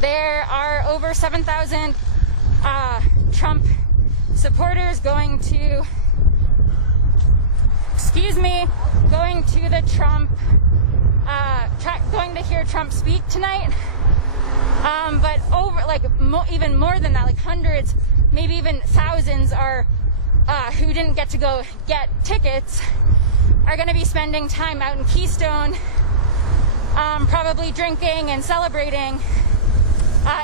There are over 7,000 Trump supporters going to the Trump, going to hear Trump speak tonight. But even more than that, like hundreds, maybe even thousands are who didn't get to go get tickets are going to be spending time out in Keystone, probably drinking and celebrating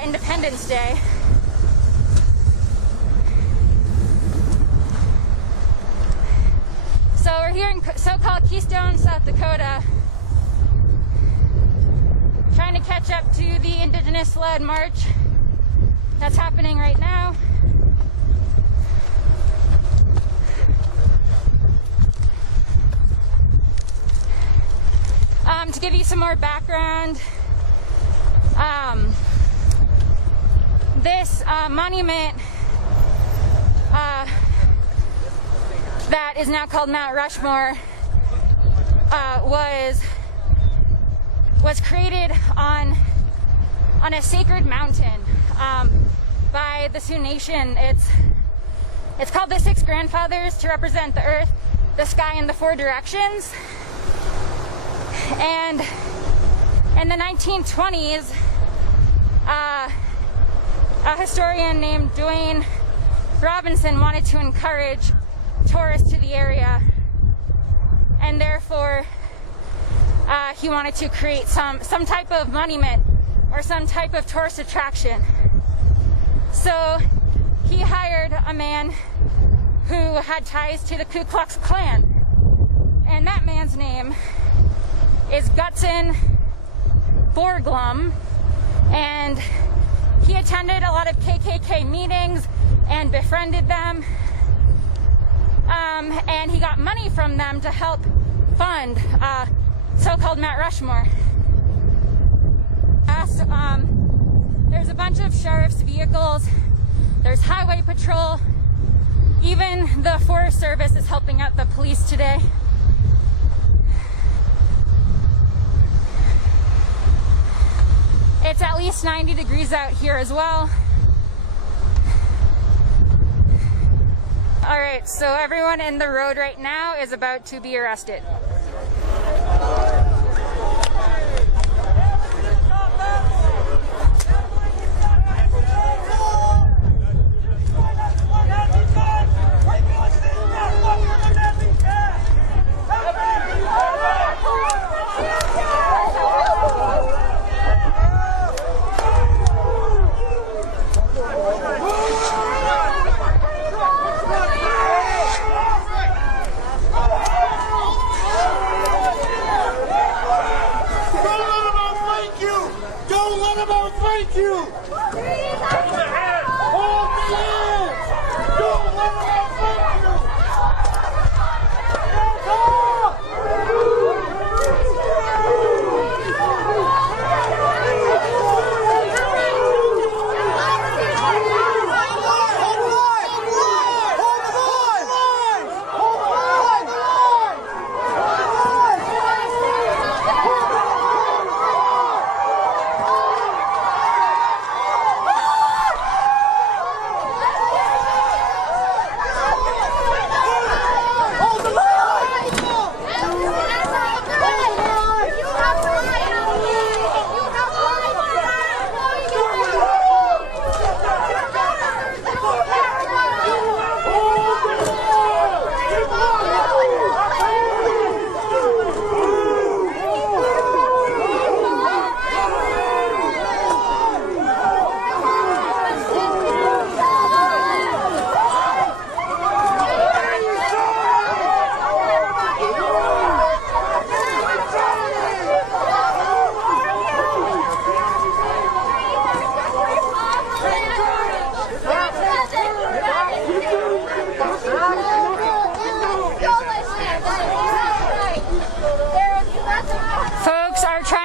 Independence Day. So we're here in so-called Keystone, South Dakota, trying to catch up to the Indigenous-led march that's happening right now. To give you some more background, this monument that is now called Mount Rushmore was created on a sacred mountain by the Sioux Nation. It's called the Six Grandfathers to represent the earth, the sky, and the four directions. And in the 1920s, a historian named Doane Robinson wanted to encourage tourists to the area, and therefore he wanted to create some type of monument or some type of tourist attraction. So he hired a man who had ties to the Ku Klux Klan, and that man's name is Gutzon Borglum, and he attended a lot of KKK meetings and befriended them, and he got money from them to help fund so-called Mount Rushmore. There's a bunch of sheriff's vehicles, there's highway patrol, even the Forest Service is helping out the police today. It's at least 90 degrees out here as well. All right, so everyone in the road right now is about to be arrested. Thank you! Hold the hand! Hold the hand! Don't let them thank you!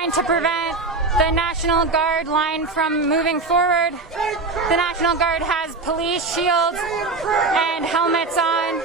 To prevent the National Guard line from moving forward. The National Guard has police shields and helmets on.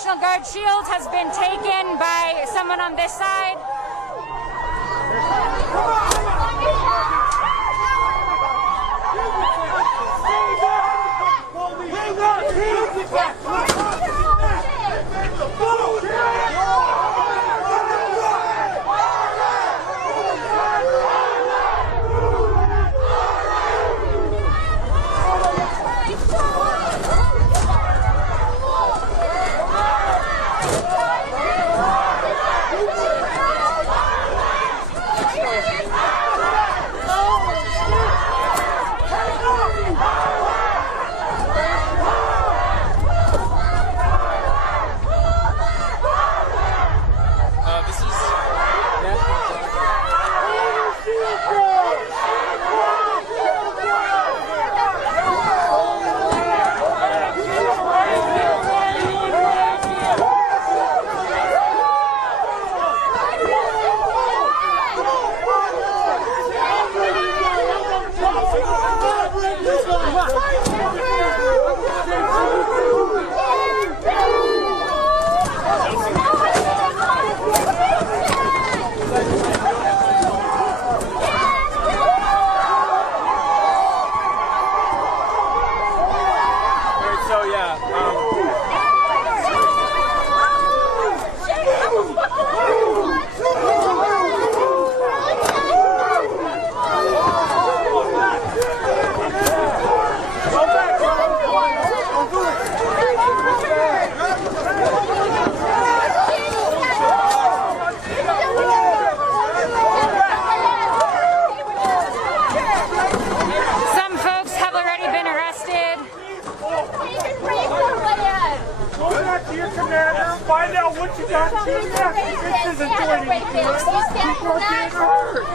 National Guard shield has been taken by someone on this side. Find out what you got to do next. This isn't doing anything. People are getting hurt.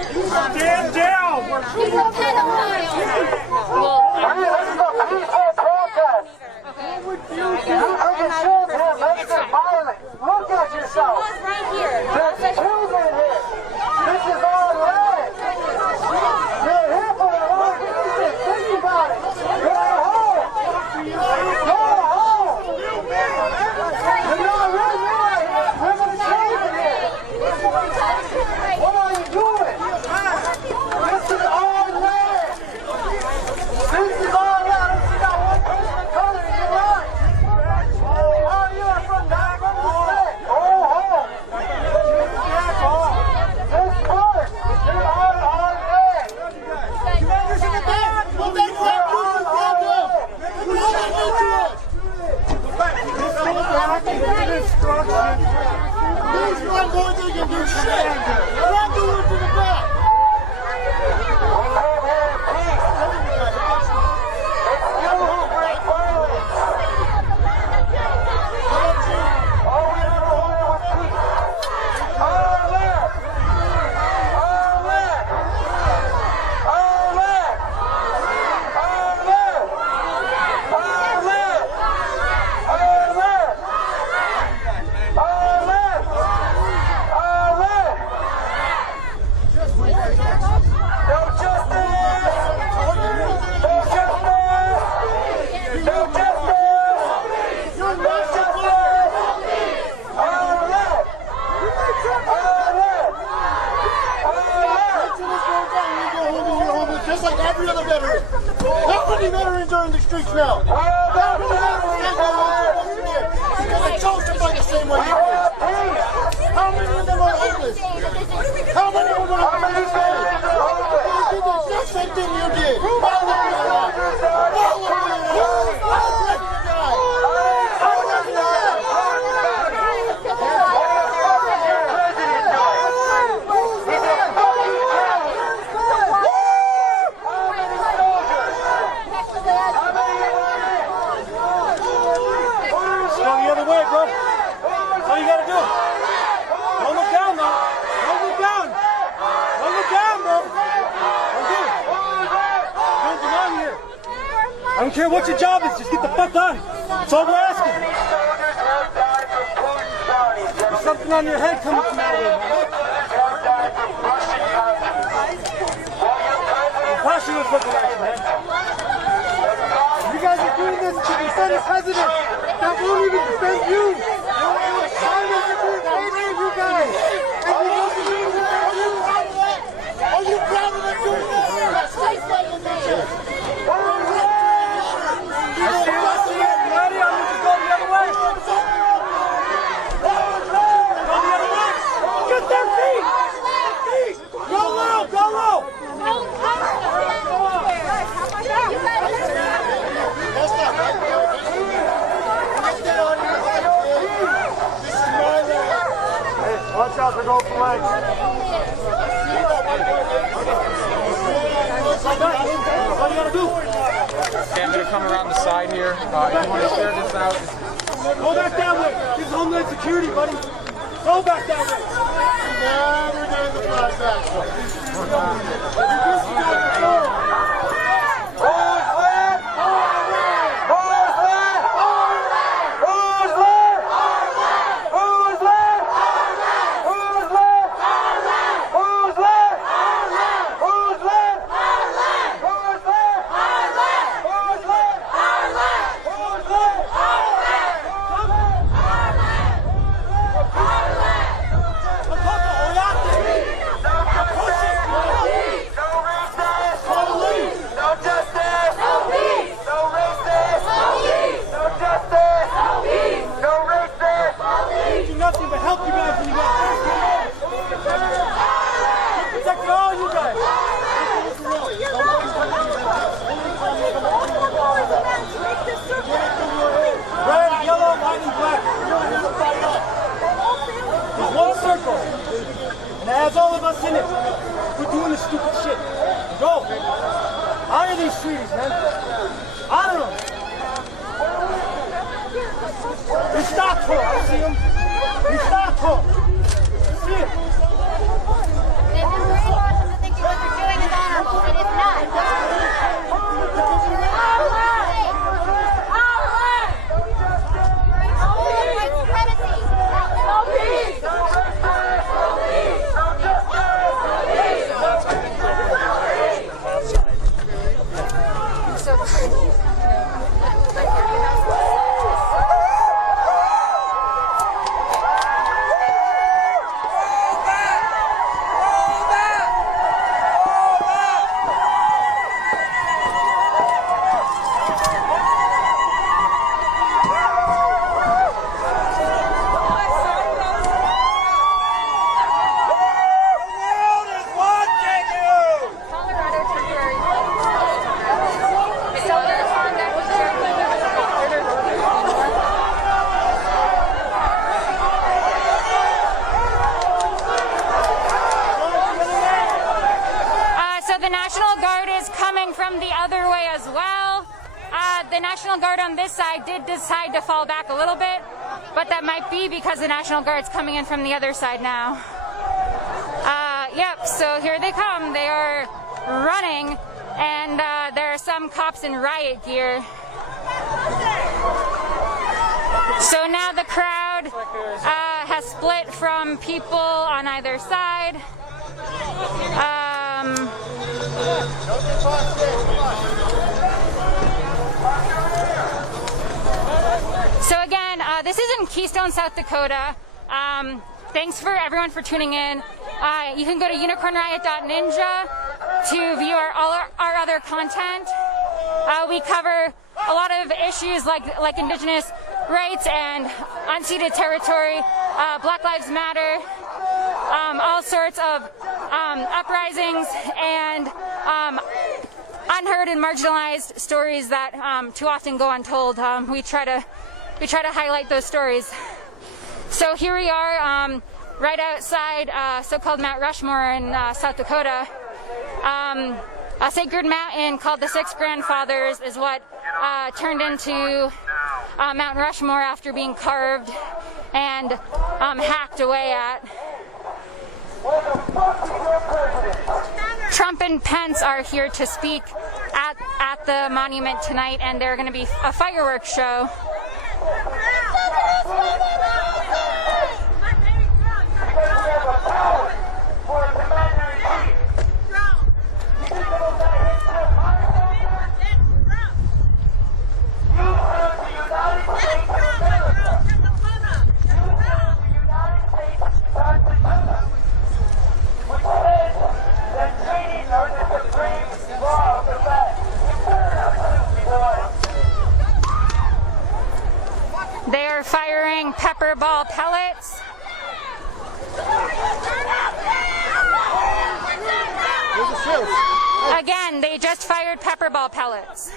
Stand down. We're peaceful protest. Look at yourself. There's children here. This is our land. You're here for the wrong reason. Think about it. Go home. Go home. You're not really right. We're going to change it here. What are you doing? This is our land. This is our land. I see that one person of color in your line. Oh, you are from that from the state. Go home. This part, you're on our land. Commanders in the back. Go back to our land. Please run more than you can do shit. Run the one to the back. We came here in peace. It's you who bring violence. All we ever wanted was peace. Our land. Our land. Our land. Our land. Our land. Our land. Our land! Our land! No justice! No justice! No justice! No justice! Our land! Our land! Our land! Just like every other veteran. How many veterans are in the streets now? How many veterans are in here? Because they chose to fight the same way you did. How many of them are homeless? How many of them are homeless? They did the exact same thing you did. All of your life. All of your life. I'm ready to die. I'm ready to die. Go the other way, bro. That's all you gotta do. Don't look down, though. Don't look down. Don't look down, bro. Don't do it. Don't belong here. I don't care what your job is. Just get the fuck on. That's all we're asking. There's something on your head coming from that way, man. Passionate looking at you, man. You guys are doing this to defend the president. That won't even defend you. Watch out, they're going for legs. That's all you gotta do. Okay, I'm going to come around the side here. If you want to share this out. Go back that way. This is Homeland Security, buddy. Go back that way. Never getting the flag back. Has all of us in it. We're doing this stupid shit. Go. Honor these treaties, man. Honor them. They stopped for. I see them. They stopped for. See it. They've been brainwashed into thinking what they're doing is honorable, and it's not. The National Guard on this side did decide to fall back a little bit, but that might be because the National Guard's coming in from the other side now. Yep, so here they come. They are running, and there are some cops in riot gear. So now the crowd has split from people on either side. So again, this is in Keystone, South Dakota. Thanks for everyone for tuning in. You can go to unicornriot.ninja to view all our other content. We cover a lot of issues like Indigenous rights and unceded territory, Black Lives Matter, all sorts of uprisings and unheard and marginalized stories that too often go untold. We try to highlight those stories. So here we are, right outside so-called Mount Rushmore in South Dakota. A sacred mountain called the Six Grandfathers is what turned into Mount Rushmore after being carved and hacked away at. Trump and Pence are here to speak at the monument tonight, and they're going to be a fireworks show. They're firing pepper ball pellets. Again, they just fired pepper ball pellets.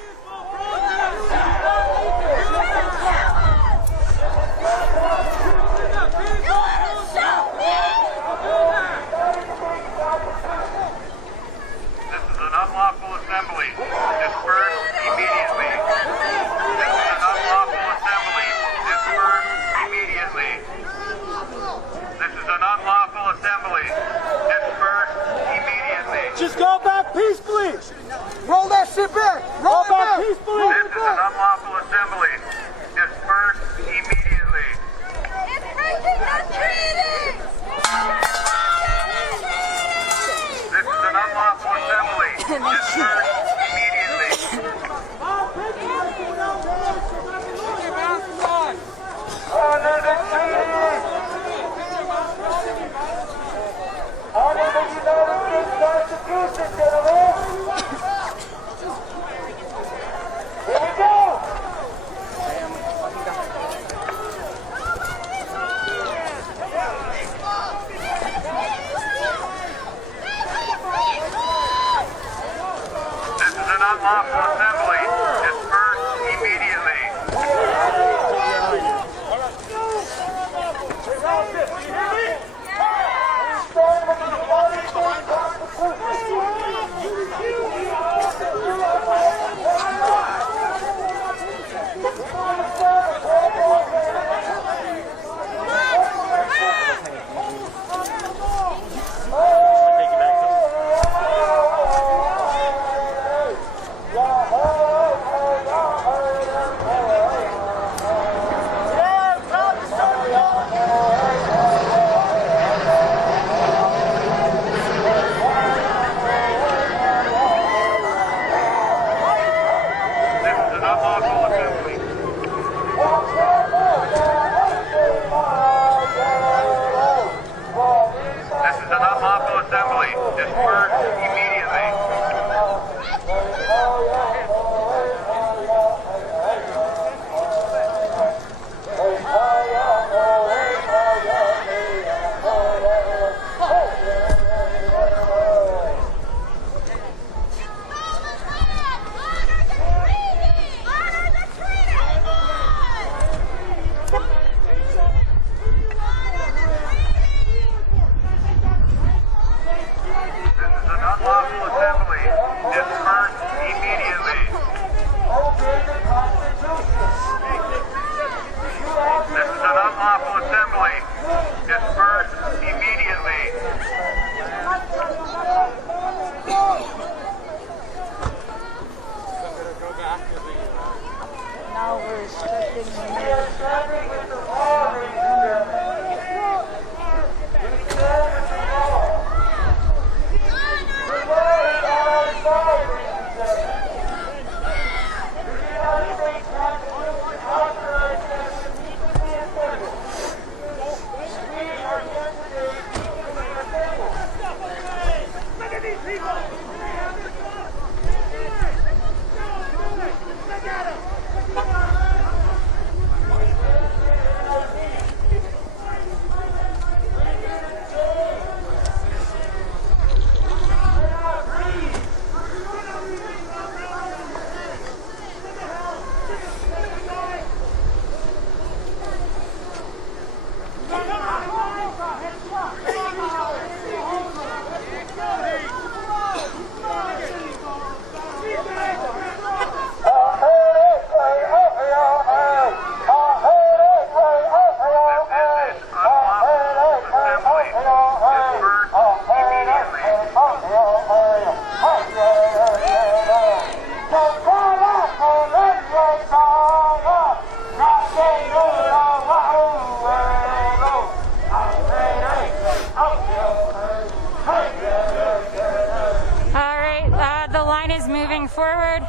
Forward.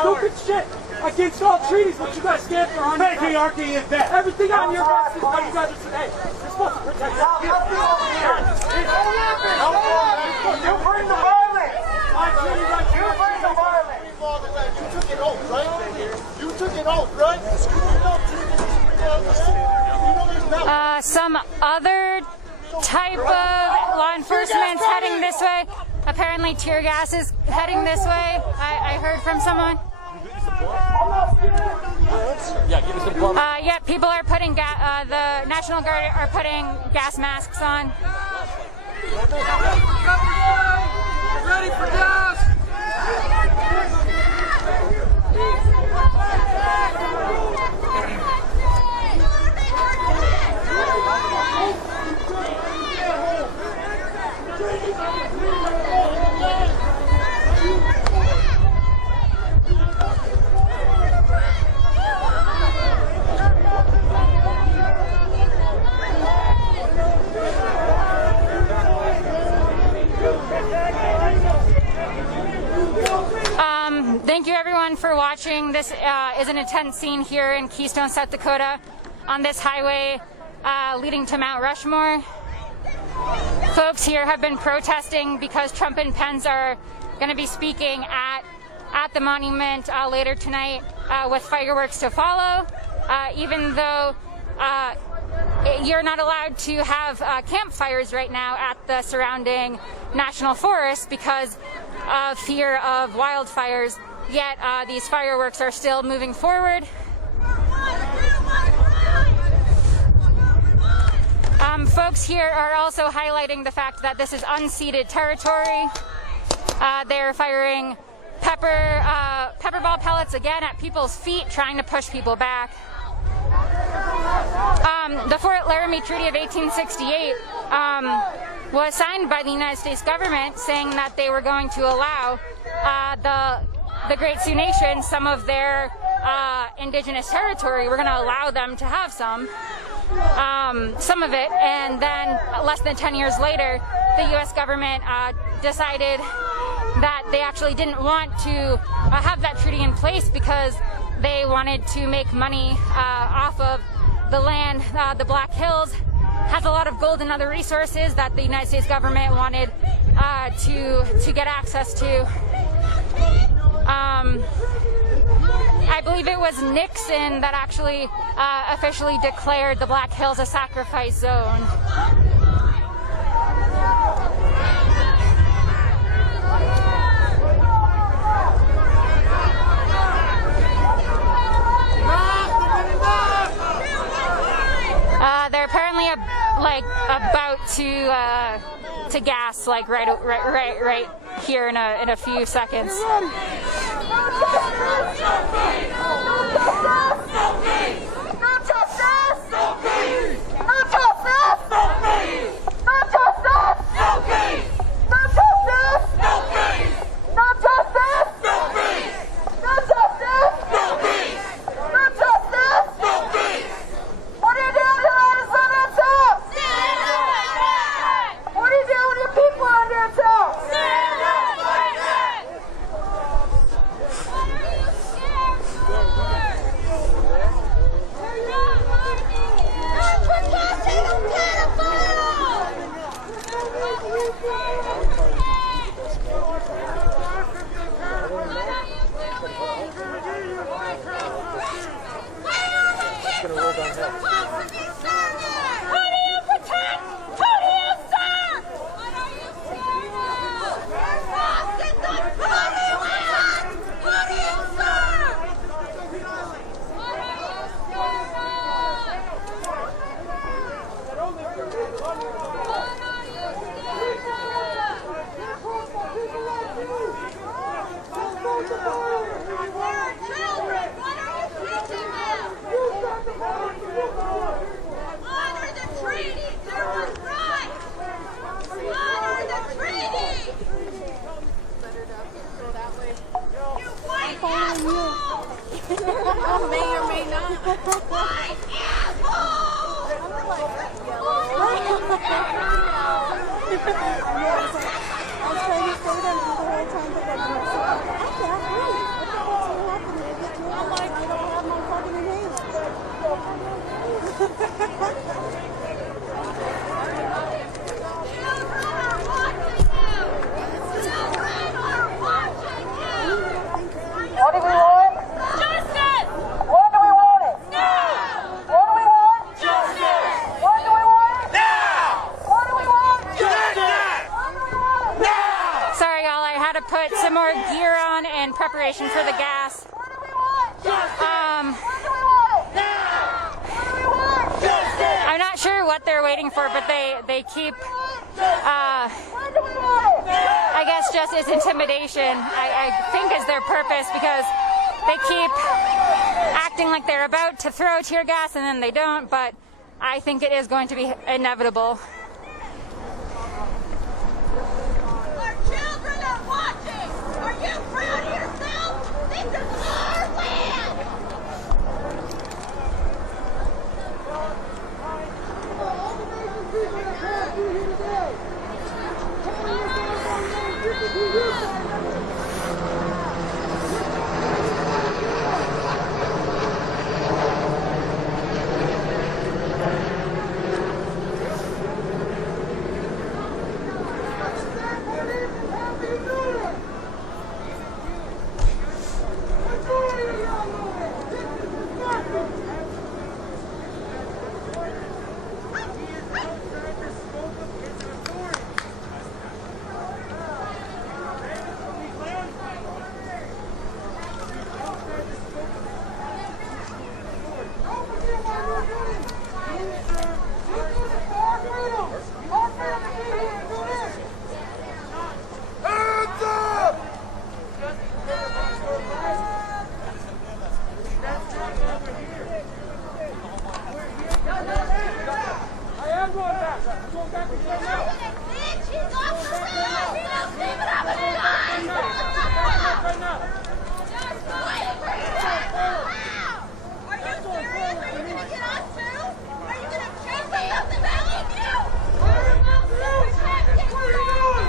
Stupid shit against all treaties, what you guys stand for on patriarchy is that. Everything on your vest is what you guys are saying. You're supposed to protect us. You bring the violence. You bring the violence. took an oath, right? You took an oath, right? Some other type of law enforcement's heading this way. Apparently tear gas is heading this way. I heard from someone. Yeah, give us some plum. Yeah, people are putting the National Guard are putting gas masks on. Ready for gas! Thank you everyone for watching. This is an intense scene here in Keystone, South Dakota on this highway leading to Mount Rushmore. Folks here have been protesting because Trump and Pence are going to be speaking at the monument later tonight with fireworks to follow, even though you're not allowed to have campfires right now at the surrounding national forest because of fear of wildfires, yet these fireworks are still moving forward. Folks here are also highlighting the fact that this is unceded territory. They're firing pepper ball pellets again at people's feet, trying to push people back. The Fort Laramie Treaty of 1868 was signed by the United States government, saying that they were going to allow the Great Sioux Nation some of their indigenous territory. We're going to allow them to have some of it, and then less than 10 years later, the U.S. government decided that they actually didn't want to have that treaty in place because they wanted to make money off of the land. The Black Hills has a lot of gold and other resources that the United States government wanted to get access to. I believe it was Nixon that actually officially declared the Black Hills a sacrifice zone. They're apparently about to gas right here in a few seconds. What do we want? what they're waiting for, but they keep, I guess, just as intimidation, I think is their purpose, because they keep acting like they're about to throw tear gas and then they don't, but I think it is going to be inevitable. Our children are watching. Are you proud of yourself? This is our land.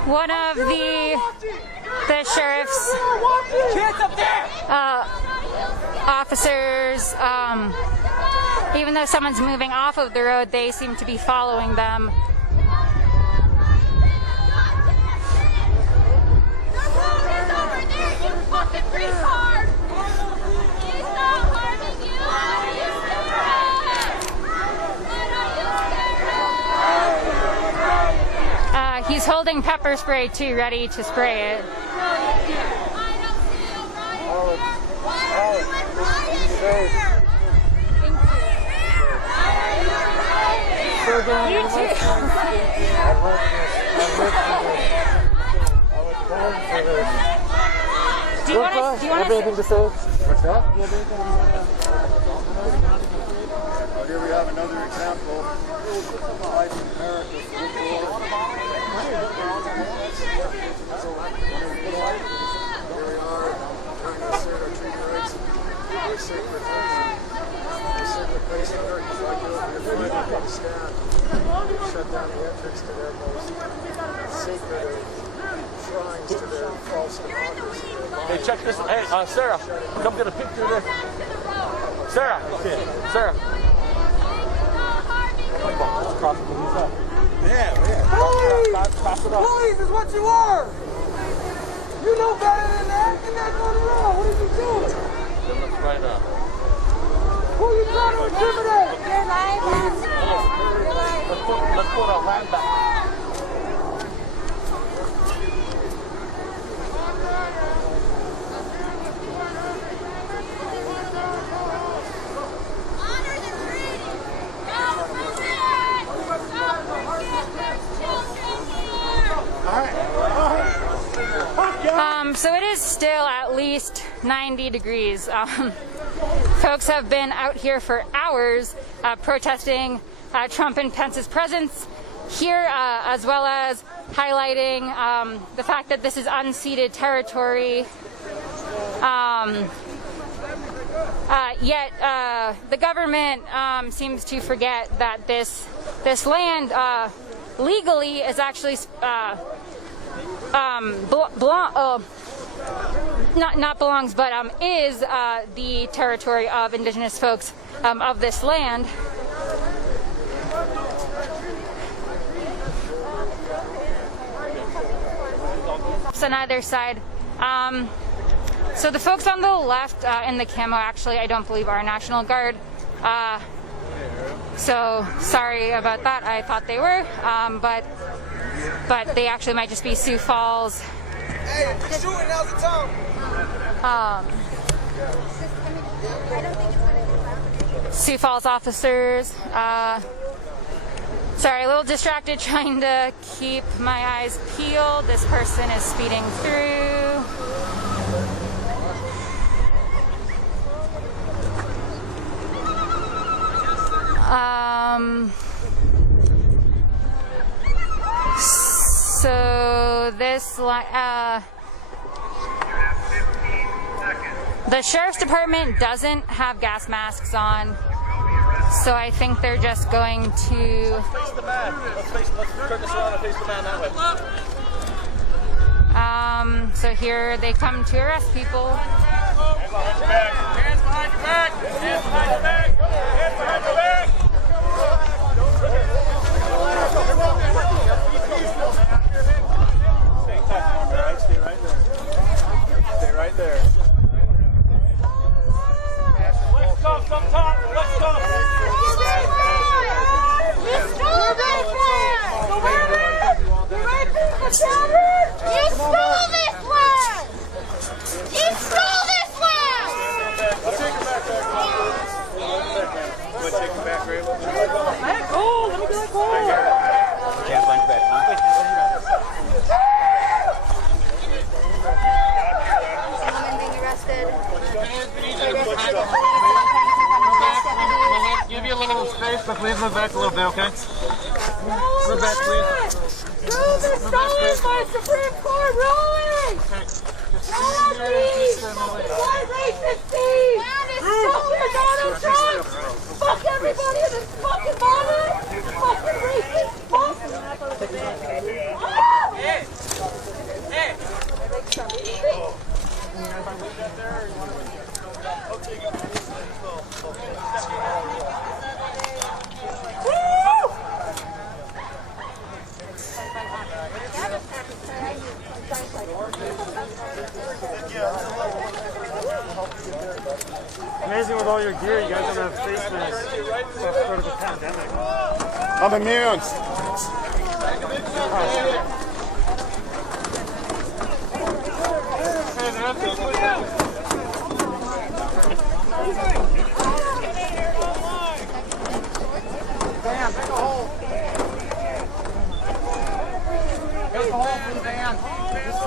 One of the sheriff's officers, even though someone's moving off of the road, they seem to be following them. He's holding pepper spray too, ready to spray it. You too. Do you want to anything to say? What's that? Here we have another example of life in America. Here we are trying to assert our treaty rights. We're sacred place. We're sacred place on earth. It's like you're fighting to stand. Shut down the entrance to their most sacred shrines, to their false democracy. Hey, check this. Hey, Sarah, come get a picture of this. Sarah, Sarah. Police is what you are! You know better than that! Get that on the road! What are you doing? Let's right up. Who are you trying to intimidate? You're lying. Let's put our land back. So it is still at least 90 degrees. Folks have been out here for hours protesting Trump and Pence's presence here, as well as highlighting the fact that this is unceded territory. Yet the government seems to forget that this land legally is actually not belongs, but is the territory of Indigenous folks of this land. On either side. So the folks on the left in the camo, actually, I don't believe are National Guard. So sorry about that. I thought they were, but they actually might just be Sioux Falls. Hey, if you're shooting, now's the time. Sioux Falls officers. Sorry, a little distracted trying to keep my eyes peeled. This person is speeding through. So this the sheriff's department doesn't have gas masks on, so I think they're just going to Face the man. Let's turn this around and face the man that way. so here they come to arrest people. Hands behind your back. Hands behind your back. Hands behind your back. Hands behind your back. Stay tight, right? Stay right there. Stay right there. Let's go, sometime. Let's go. You stole this land! You stole this land! You stole this land! Let's take her back. Let's take her back, Ray. Let go! Let me get go! Can't find your back. Someone being arrested. Give you a little space, but please move back a little bit, okay? Move back, please. Rule is stolen by Supreme Court ruling! White racist team! Fuck your Donald Trump! Fuck everybody in this fucking body! Fucking racist! Fuck! Amazing with all your gear, you guys don't have face masks. It's part of the pandemic. I'm immune.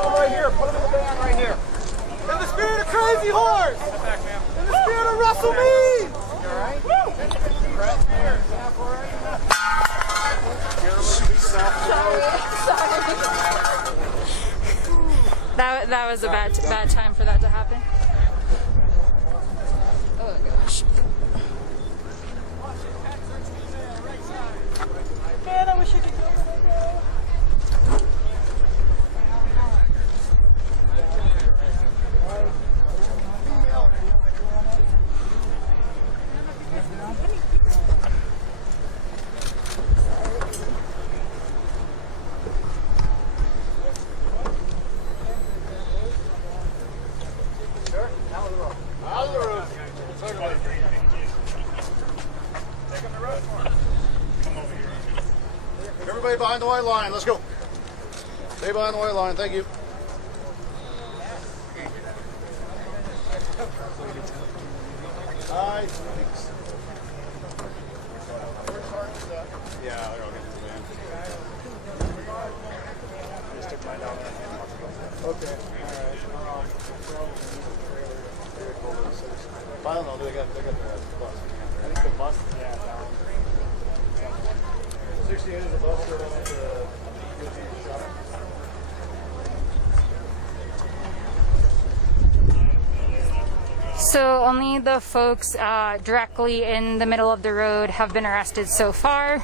Right here, put him in the van right here. In the spirit of Crazy Horse! In the spirit of Russell Meade! That was a bad time for that to happen. Oh gosh. Man, I wish I could go. Everybody behind the white line. Let's go. Stay behind the white line. Thank you. Nice. Thanks. Yeah, they're all getting to the van. Just took mine down. Okay. All right. I don't know. They got the bus. I think the bus. Yeah. 68 is a bus that went to Gutzon Borglum. So only the folks directly in the middle of the road have been arrested so far.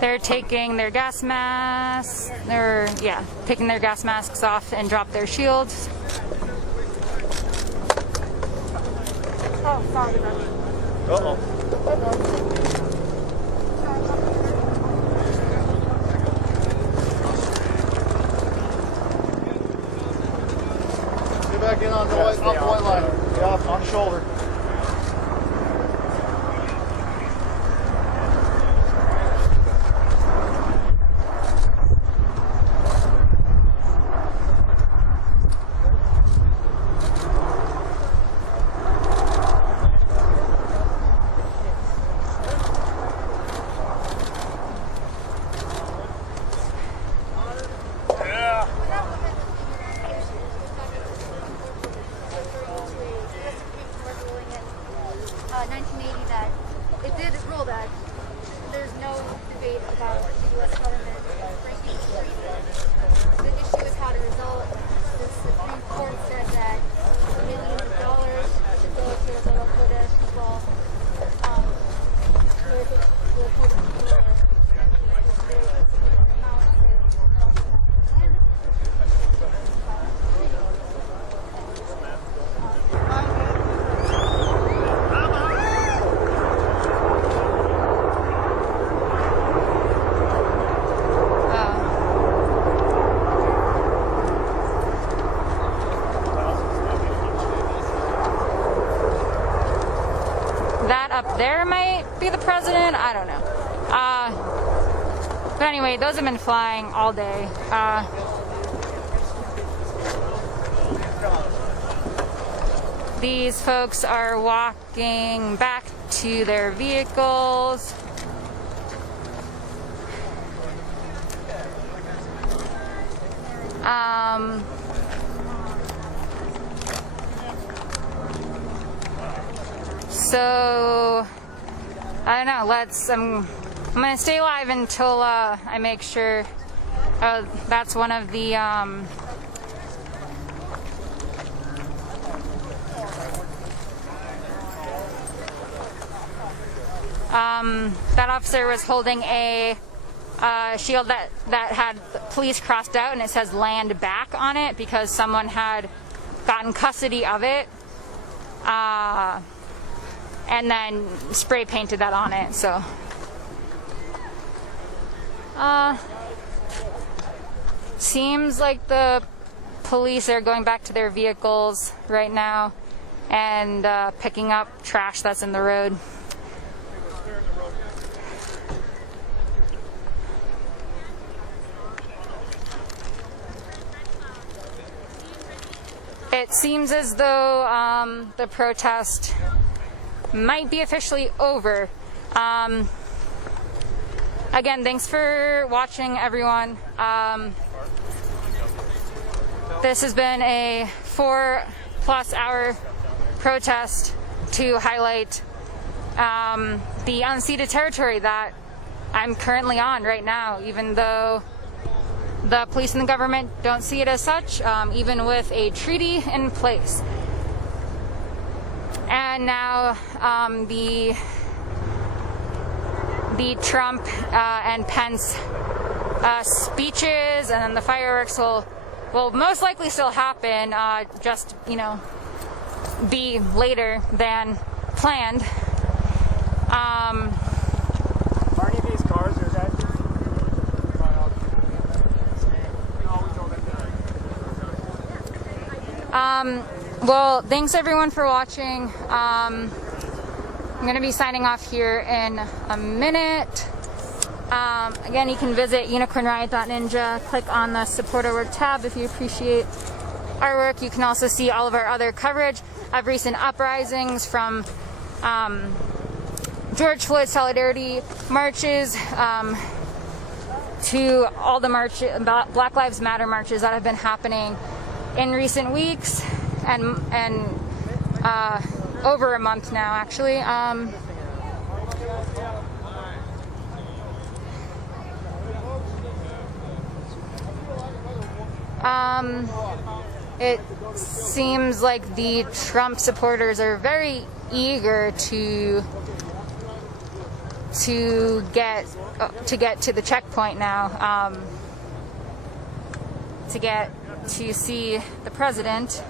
They're taking their gas masks, taking their gas masks off and drop their shields. Oh, sorry. Uh-oh. shoulder. There might be the president. I don't know. But anyway, those have been flying all day. These folks are walking back to their vehicles. So I don't know. I'm gonna stay live until I make sure. That's one of the that officer was holding a shield that had police crossed out, and it says "land back" on it because someone had gotten custody of it. And then spray painted that on it, so. Seems like the police are going back to their vehicles right now and picking up trash that's in the road. It seems as though the protest might be officially over. Again, thanks for watching, everyone. This has been a 4+ hour protest to highlight the unceded territory that I'm currently on right now, even though the police and the government don't see it as such, even with a treaty in place. And now the Trump and Pence speeches, and then the fireworks will most likely still happen, just, be later than planned. Are any of these cars or that? Well, thanks everyone for watching. I'm going to be signing off here in a minute. Again, you can visit unicornriot.ninja, click on the support our work tab if you appreciate our work. You can also see all of our other coverage of recent uprisings, from George Floyd solidarity marches to all the Black Lives Matter marches that have been happening in recent weeks and over a month now, actually. It seems like the Trump supporters are very eager to get to the checkpoint now, to get to see the president.